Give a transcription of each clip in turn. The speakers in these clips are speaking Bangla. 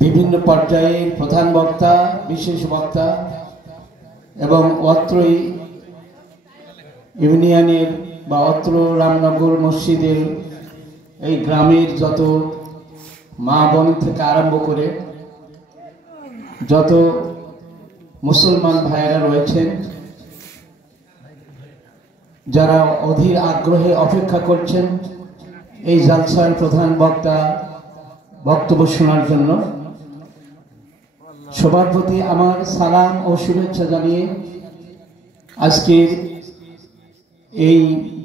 বিভিন্ন পর্যায়ের প্রধান বক্তা, বিশেষ বক্তা এবং অত্রই ইউনিয়নের বা অত্র রামনগর মসজিদের এই গ্রামের যত মা বোন থেকে আরম্ভ করে যত মুসলমান ভাইয়েরা রয়েছেন, যারা অধীর আগ্রহে অপেক্ষা করছেন এই জালসার প্রধান বক্তা বক্তব্য শোনার জন্য, সবার প্রতি আমার সালাম ও শুভেচ্ছা জানিয়ে আজকের এই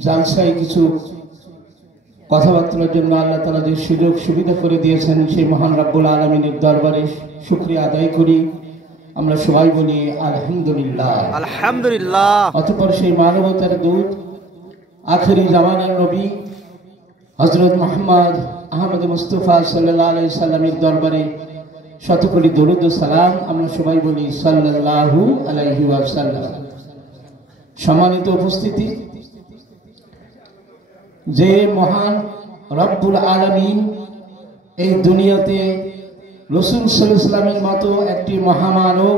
জালসায় কিছু কথাবার্তার জন্য আল্লাহ তাআলা যে সুযোগ সুবিধা করে দিয়েছেন সেই মহান রব্বুল আলামিনের দরবারে শুকরিয়া আদায় করি। আমরা সবাই বলি আলহামদুলিল্লাহ, আলহামদুলিল্লাহ। অতঃপর সেই মানবতার দূত আখেরি জামানার নবী হযরত মুহাম্মদ আহমদ মুস্তাফা সাল্লাল্লাহু আলাইহি সাল্লামের দরবারে শতকোটি দরুদ ও সালাম আমরা সবাই বলি সাল্লাল্লাহু আলাইহি ওয়াসাল্লাম। সম্মানিত উপস্থিতি, যে মহান রব্বুল আলামিন এই দুনিয়াতে রাসূল সাল্লাল্লাহু আলাইহি ওয়াসাল্লামের মতো একটি মহামানব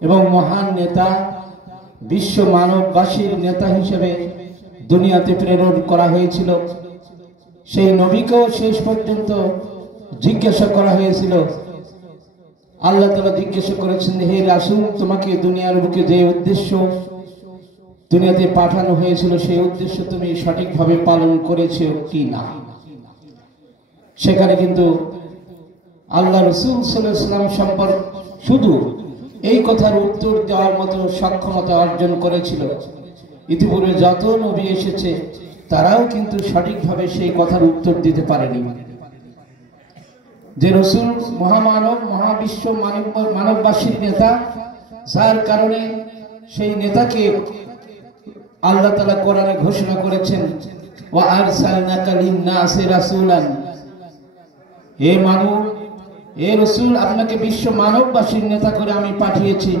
এবং মহান নেতা, বিশ্ব মানববাসীর নেতা হিসেবে দুনিয়াতে প্রেরণ করা হয়েছিল, সেই নবীকেও শেষ পর্যন্ত জিজ্ঞাসা করা হয়েছিল। আল্লাহ তাআলা জিজ্ঞাসা করেছেন, হে রাসূল, তোমাকে দুনিয়ার বুকে যে উদ্দেশ্য দুনিয়াতে পাঠানো হয়েছিল সেই উদ্দেশ্য তুমি সঠিকভাবে পালন করেছো কি না। সেখানে কিন্তু আল্লাহ রাসূল সাল্লাল্লাহু আলাইহি ওয়াসাল্লাম সম্পর্কে শুধু এই কথার উত্তর দেওয়ার মতো সক্ষমতা অর্জন করেছিল। ইতিপূর্বে যত নবী এসেছে তারাও কিন্তু সঠিকভাবে সেই কথার উত্তর দিতে পারেনি। যে রাসূল মহামানব, মহাবিশ্ব মানববাসীর নেতা, যার কারণে সেই নেতাকে আল্লাহ তাআলা কোরআনে ঘোষণা করেছেন, ওয়া আরসালনাকা লিন-নাসি রাসূলান, হে মানব, হে রাসূল, আপনাকে বিশ্ব মানববাসীর নেতা করে আমি পাঠিয়েছি।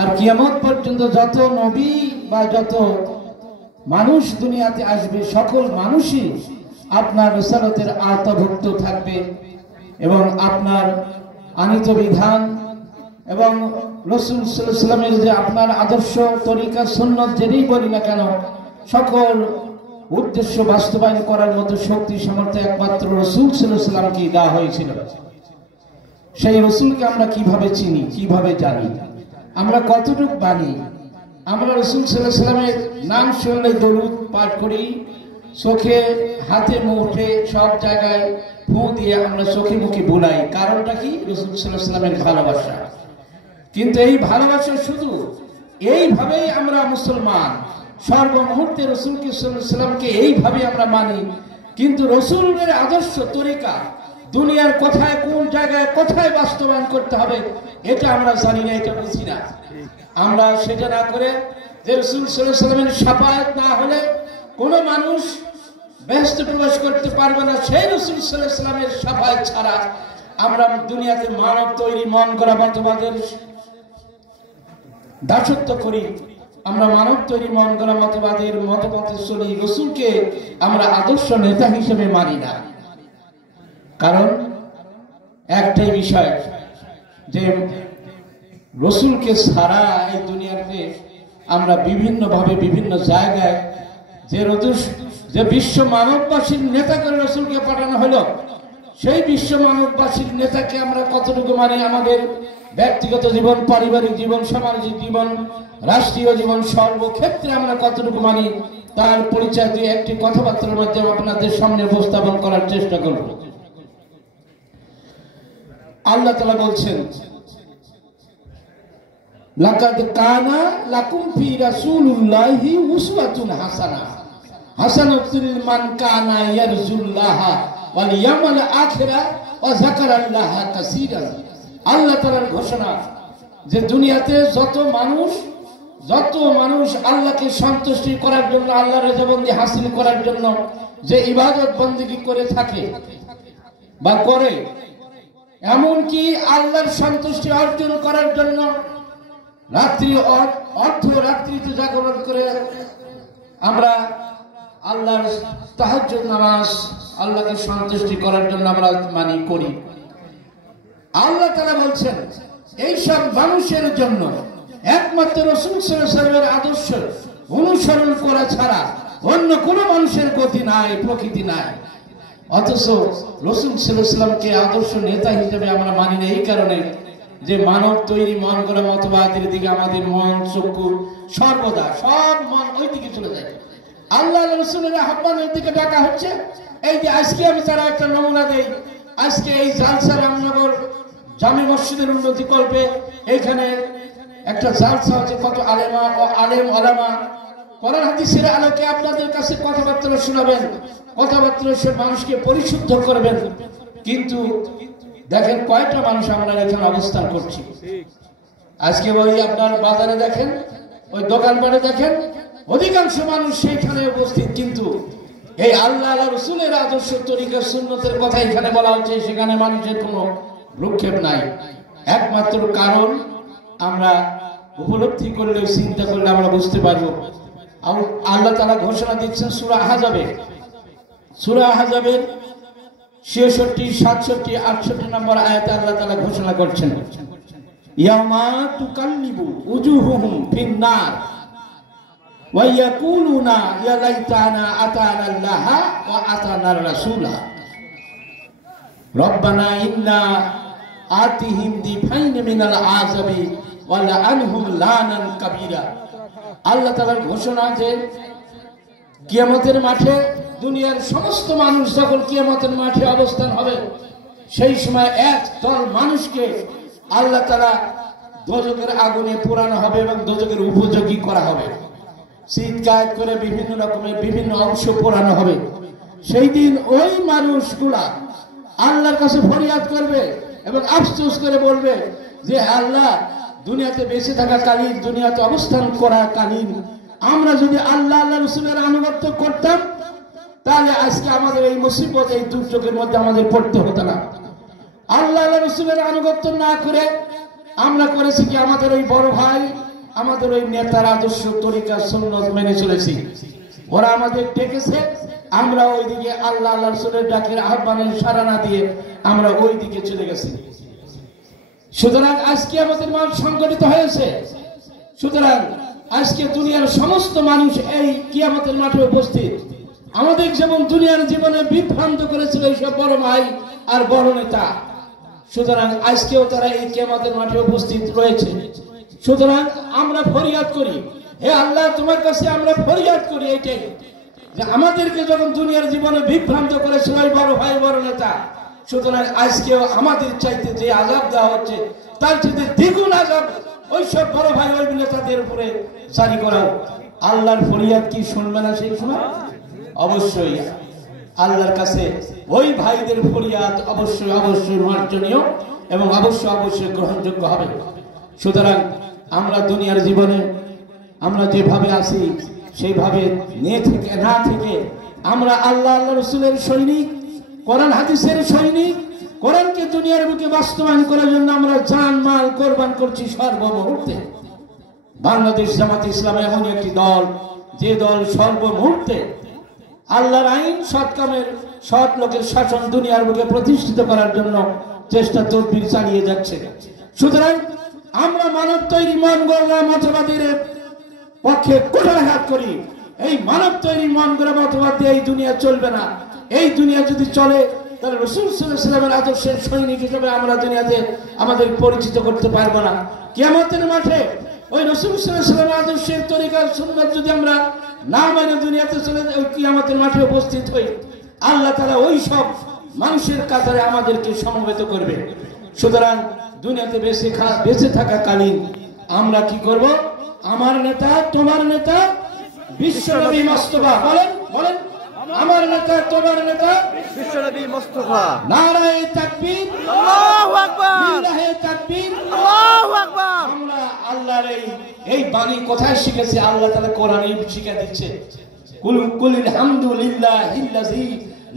আর কিয়ামত পর্যন্ত যত নবী বা যত মানুষ দুনিয়াতে আসবে সকল মানুষই আপনার রিসালাতের আওতাভুক্ত থাকবে এবং আপনার আনিত বিধান এবং রাসূল সাল্লাল্লাহু আলাইহি ওয়াসাল্লামের যে আপনার আদর্শ, তরিকা, সুন্নাত যেটাই বলি না কেন, সকল উদ্দেশ্য বাস্তবায়ন করার মতো শক্তি সামর্থ্য একমাত্র রাসূল সাল্লাল্লাহু আলাইহি ওয়াসাল্লামকে দেওয়া হয়েছিল। সেই রাসূলকে আমরা কিভাবে চিনি, কিভাবে জানি, আমরা কতটুকু জানি? আমরা রাসূল সাল্লাল্লাহু আলাইহি ওয়াসাল্লামের নাম শুনলে দরুদ পাঠ করি, চোখে হাতে মুখে সব জায়গায় ফু দিয়ে আমরা চোখে মুখে বুলাই। কারণটা কি? রাসূল সাল্লাল্লাহু আলাইহি ওয়াসাল্লামের ভালোবাসা। কিন্তু এই ভালোবাসা শুধু এইভাবেই আমরা মুসলমান, সর্বমুহূর্তে রাসূলকে সাল্লাল্লাহু আলাইহি ওয়াসাল্লামকে এইভাবে আমরা মানি, কিন্তু রাসূলের আদর্শ তরিকা দুনিয়ার কোথায় কোন জায়গায় কোথায় বাস্তবায়ন করতে হবে এটা আমরা জানি না, এটা বুঝি না। আমরা সেটা না করে যে রাসূল সাল্লাল্লাহু আলাইহি ওয়াসাল্লামের শাফায়াত না হলে কোনো মানুষ বেহেশতে প্রবেশ করতে পারবে না, সেই রাসূল সাল্লাল্লাহু আলাইহি ওয়াসাল্লামের শাফায়াত ছাড়া আমরা দুনিয়াতে মানব তৈরি মন করা মতবাদের দাসত্ব করি, আমরা মানব তৈরি মন করা মতবাদের মতপথে চলি, রাসূলকে আমরা আদর্শ নেতা হিসেবে মানি না। কারণ একটাই বিষয়, যে রাসূলকে ছাড়া এই দুনিয়াতে আমরা বিভিন্নভাবে বিভিন্ন জায়গায় যে বিশ্ব মানববাসীর নেতা করে রাসূলকে পাঠানো হলো, সেই বিশ্ব মানববাসীর নেতাকে আমরা কতটুকু মানি? আমাদের ব্যক্তিগত জীবন, পারিবারিক জীবন, সামাজিক জীবন, রাষ্ট্রীয় জীবন, সর্বক্ষেত্রে আমরা কতটুকু মানি তার পরিচয় দিয়ে একটি কথাবার্তার মাধ্যমে আপনাদের সামনে উপস্থাপন করার চেষ্টা করব। আল্লাহ তাআলা বলছেন, লাকাদ কানা লাকুম ফি রাসূলিল্লাহি উসওয়াতুন হাসানাহ, হাসানাতুল মান কানা ইয়ারজুল্লাহা ওয়াল ইয়াউমাল আখিরা ওয়া যাকারাল্লাহা কাসীরান। আল্লাহ তাআলার ঘোষণা যে দুনিয়াতে যত মানুষ আল্লাহকে সন্তুষ্টি করার জন্য, আল্লাহর রেজাবন্দি হাসিল করার জন্য যে ইবাদত বন্দেগী করে থাকে বা করে, এমনকি আল্লাহর সন্তুষ্টি অর্জন করার জন্য রাত্রিতে জাগরণ করে আমরা আল্লাহর তাহাজ্জুদ নামাজ, আল্লাহকে সন্তুষ্টি করার জন্য আমরা করি। আল্লাহ তাআলা বলছেন এই সব মানুষের জন্য একমাত্র রাসূল সাল্লাল্লাহু আলাইহি ওয়াসাল্লামের আদর্শ অনুসরণ করা ছাড়া অন্য কোনো মানুষের গতি নাই, প্রকৃতি নাই। অথচ রাসূল সাল্লাল্লাহু আলাইহি ওয়াসাল্লামকে আদর্শ নেতা হিসেবে আমরা মানি না এই কারণে যে মানব তৈরি মন গড়া মতবাদের দিকে আমাদের মন চক্ষু সর্বদা সব মন ওই দিকে চলে যায়। আল্লাহ রাসূলের আহ্বানের দিকে ডাকা হচ্ছে। এই যে আজকে আমি তারা একটা নমুনা দেই, আজকে এই জালসা রামনগর জামে মসজিদের উন্নতি কল্পে এখানে একটা জালসা হচ্ছে, কত আলেমা ও আলেম ওলামা কোরআন হাদিসের আলোকে আপনাদের কাছে কথাবার্তা শোনাবেন, কথাবার্তা সে মানুষকে পরিশুদ্ধ করবেন। কিন্তু দেখেন কয়টা মানুষ আমরা এখানে অবস্থান করছি। আজকে ওই আপনার বাজারে দেখেন, ওই দোকানপাটে দেখেন, অধিকাংশ মানুষ সেখানে উপস্থিত, কিন্তু এই আল্লাহ রাসূলের আদর্শ তরিকা সুন্নতের কথা এখানে বলা হচ্ছে, সেখানে মানুষের কোনো ভ্রুক্ষেপ নাই। একমাত্র কারণ আমরা উপলব্ধি করলে, চিন্তা করলে আমরা বুঝতে পারবো। আল্লাহ তাআলা ঘোষণা দিচ্ছেন সূরা আহজাবে, সূরা আহজাবের 66, 67, 68 নম্বর আয়াতে আল্লাহ তাআলা ঘোষণা করছেন, ইয়াউমা তুকাল্লিবু উজুহুহুম ফিন-নার ওয়া ইয়াকুলুনা ইয়া লাইতানা আতানা আল্লাহ ওয়া আতানা রাসূলা রব্বানা ইন্না আতিহিম দিফাইন মিনাল আযাবি ওয়া লাআনহুম লানান কাবীরা। আল্লাহ তাআলার ঘোষণা যে কিয়ামতের মাঠে দুনিয়ার সমস্ত মানুষ যখন কিয়ামতের মাঠে অবস্থান হবে, সেই সময় এক দল মানুষকে আল্লাহ তাআলা দোজখের আগুনে পোড়ানো হবে এবং দোজখের উপযোগী করা হবে। চিৎকার করে বিভিন্ন রকমের বিভিন্ন অংশ পোড়ানো হবে। সেই দিন ওই মানুষগুলা আল্লাহর কাছে ফরিয়াদ করবে এবং আফসোস করে বলবে যে আল্লাহ, দুনিয়াতে বেঁচে থাকা কালীন, দুনিয়াতে অবস্থান করা কালীন আমরা যদি আল্লাহ রাসূলের আনুগত্য করতাম, তাহলে আজকে আমাদের এই মুসিবত, এই দুর্যোগের মধ্যে আমাদের পড়তে হতো না। আল্লাহ রাসূলের আনুগত্য না করে আমরা করেছি কি, আমাদের ওই বড় ভাই, আমাদের ওই নেতার আদর্শ তরিকা সুন্নাত মেনে চলেছি। ওরা আমাদের ডেকেছে, আমরা ওইদিকে আল্লাহ রাসূলের ডাকের আহ্বানে সাড়া না দিয়ে আমরা ওই দিকে চলে গেছি। সুতরাং আজকে আমাদের মন সংগঠিত হয়েছে। সুতরাং আজকে দুনিয়ার সমস্ত মানুষ এই কিয়ামতের মাঠে উপস্থিত। আমাদের যেমন দুনিয়ার জীবনে বিভ্রান্ত করেছিল এইসব বড় ভাই আর বড় নেতা, সুতরাং আজকেও তারা এই কিয়ামতের মাঠে উপস্থিত রয়েছে। সুতরাং আমরা ফরিয়াদ করি, হে আল্লাহ, তোমার কাছে আমরা ফরিয়াদ করি এইটাই যে আমাদেরকে যখন দুনিয়ার জীবনে বিভ্রান্ত করেছিল এই বড় ভাই বড় নেতা, সুতরাং আজকেও আমাদের চাইতে যে আযাব দেওয়া হচ্ছে তার চাইতে দ্বিগুণ আযাব ওই সব বড় ভাই ওই নেতাদের উপরে জারি করা। আল্লাহর ফরিয়াদ কি শুনবে না সেই সময়? অবশ্যই আল্লাহর কাছে ওই ভাইদের ফরিয়াদ অবশ্যই অবশ্যই মার্জনীয় এবং অবশ্যই অবশ্যই গ্রহণযোগ্য হবে। সুতরাং আমরা দুনিয়ার জীবনে আমরা যেভাবে আছি সেইভাবে না থেকে আমরা আল্লাহ রাসূলের সৈনিক, কোরআন হাদিসের সৈনিক, কোরআনকে দুনিয়ার বুকে বাস্তবায়ন করার জন্য আমরা জান মাল কোরবান করছি সর্বমুহূর্তে। বাংলাদেশ জামাত ইসলাম এমন একটি দল, যে দল সর্বমুহূর্তে আল্লাহর আইন, সৎ কামের, সৎ লোকের শাসন দুনিয়ার বুকে প্রতিষ্ঠিত করার জন্য চেষ্টা তদবির চালিয়ে যাচ্ছে। সুতরাং আমরা মানব তৈরি মন গড়া মতবাদের পক্ষে কুঠারাঘাত করি। এই মানব তৈরি মন গড়া মতবাদ দিয়ে এই দুনিয়া চলবে না। এই দুনিয়া যদি চলে তাহলে রাসূল সাল্লাল্লাহু আলাইহি ওয়াসাল্লামের আদর্শের সৈনিক হিসেবে আমরা দুনিয়াতে আমাদের পরিচিত করতে পারবো না। কিয়ামতের মাঠে ওই রাসূল সাল্লাল্লাহু আলাইহি ওয়াসাল্লামের আদর্শের তরিকা সুন্নাত যদি আমরা না মানে দুনিয়াতে চলে ওই কিয়ামতের মাঠে উপস্থিত হই, আল্লাহ তাআলা ওই সব মানুষের কাতারে আমাদেরকে সমবেত করবে। সুতরাং দুনিয়াতে বেঁচে থাকা কালীন আমরা কি করব? আমার নেতা, তোমার নেতা বিশ্বনবী মুস্তাফা, বলেন বলেন, আমার নেতা, তোমার নেতা বিশ্বনবী মুস্তাফা। নারায়ে তাকবীর, আল্লাহু আকবার, বিল্লাহে তাকবীর, আল্লাহু আকবার। আমরা আল্লাহর এই বাণী কোথায় শিখেছি? আল্লাহ তাআলা কোরআনে শিখিয়ে দিচ্ছে, কুলিল হামদুলিল্লাহিল্লাযী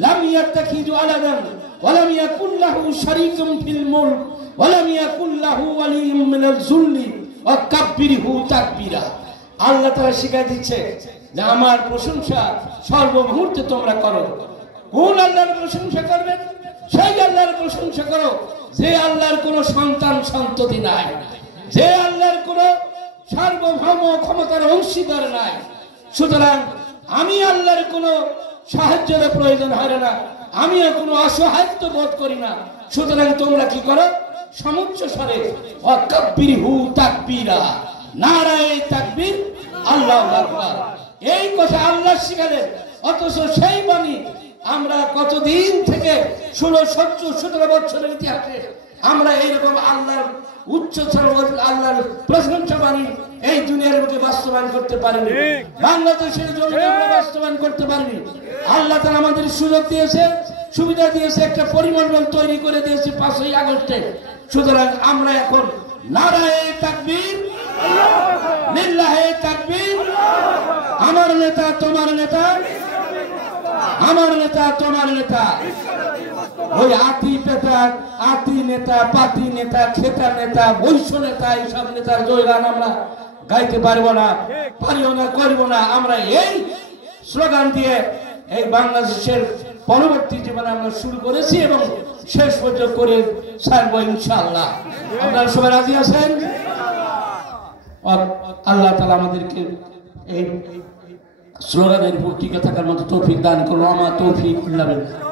লাম ইয়াত্তাখিযু আলাদান ওয়া লাম ইয়াকুল লাহু শারীকুন ফিল মুলক ওয়া লাম ইয়াকুল লাহু ওয়ালিয়্যুম মিনাল যুল্লি ওয়া কাব্বিরহু তাকবীরা। আল্লাহ তাআলা শিখিয়ে দিচ্ছে যে আমার প্রশংসা সর্বমুহূর্তে তোমরা করো। কোন আল্লাহর প্রশংসা করবেন? সেই আল্লাহর প্রশংসা করো যে আল্লাহর কোনো সন্তান সন্ততি নাই, যে আল্লাহর কোনো সার্বভৌম ক্ষমতার অংশীদার নাই। সুতরাং আমি আল্লাহর কোনো সাহায্যের প্রয়োজন হয় না, আমিও কোনো অসহায়ত্ব বোধ করি না। সুতরাং তোমরা কি করো, সমুচ্চ স্বরে ওয়াকাব্বিরহু তাকবীরা, নারায়ে তাকবীর, আল্লাহু আকবার। এই কথা আল্লাহ শিখালেন, অথচ সেই বাণী আমরা কতদিন থেকে 16-17 বছরের ইতিহাসে আমরা এইরকম আল্লাহর উচ্চতর আল্লাহর প্রশংসা বাণী এই দুনিয়ার বুকে বাস্তবায়ন করতে পারিনি, বাংলাদেশের জমিনে আমরা বাস্তবায়ন করতে পারিনি। আল্লাহ তাআলা আমাদের সুযোগ দিয়েছে, সুবিধা দিয়েছে, একটা পরিমণ্ডল তৈরি করে দিয়েছে 5ই আগস্টে। সুতরাং আমরা এখন নারায়ে তাকবীর, লিল্লাহে তাকবীর, আমার নেতা তোমার নেতা, আমার নেতা তোমার নেতা। ওই আতি পেতা, আতি নেতা, পাতি নেতা, খেতা নেতা, বৈশ্য নেতা, এইসব নেতার জয়গান আমরা গাইতে পারবো না, পারিও না, করবো না। আমরা এই স্লোগান দিয়ে এই বাংলাদেশের পরবর্তী জীবনে আমরা শুরু করেছি এবং শেষ পর্যন্ত করে ছাড়বো ইনশাআল্লাহ। আপনারা সবাই রাজি আছেন? আল্লাহ তাআলা আমাদেরকে এই স্লোগানের উপর টিকে থাকার মতো তৌফিক দান করুন। আমা তৌফিক ইল্লা বিল্লাহ।